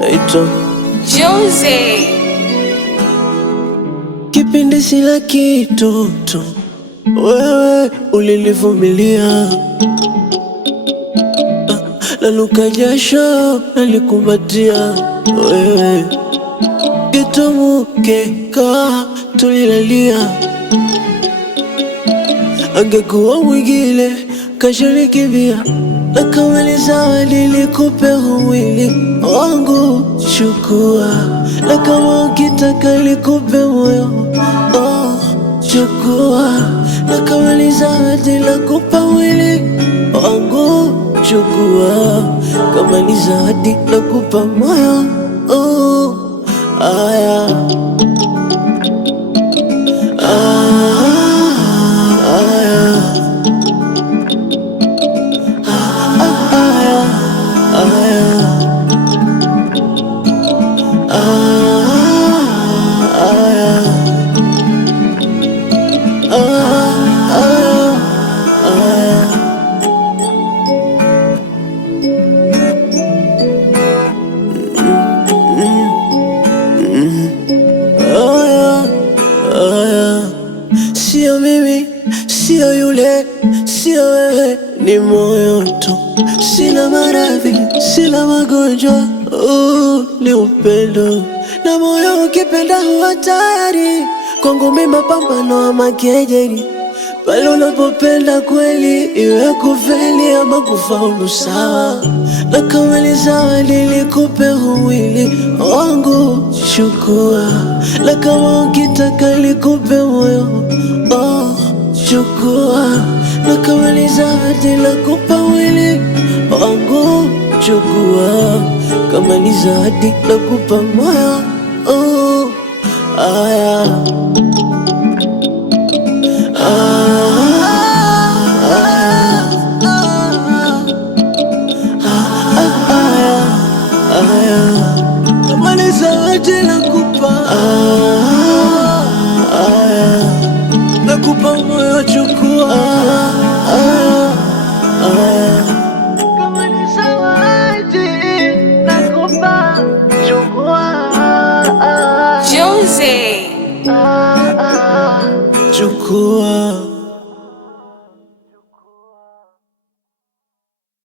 naitwa Jose. kipindi sila kitu tu, wewe ulinivumilia, nanuka jasho nalikumbatia wewe, kitamu keka tulilalia, angekuwa mwingine kashanikimbia, na kama ni zawadi nikupe uwili wangu chukua, na kama ukitaka nikupe moyo chukua, na kama ni zawadi nakupa uwili wangu chukua, kama ni zawadi nakupa moyo aya sio mimi, sio yule, sio wewe, ni moyo tu. Sina maradhi, sina magonjwa, ni upendo. Na moyo ukipenda huwa tayari, kwangu mimi mapambano ama kejeli. Pale unapopenda kweli, iwe kufeli ama kufaulu sawa. Na kama ni zawadi nikupe uwili wangu chukua, na kama ukitaka nikupe moyo chukua, na kama ni zawadi nakupa uwili wangu chukua, kama ni zawadi nakupa moyo aya kama ni zawadi nakupa nakupa moyo chukua, kama ni zawadi nakupa chukua Jose.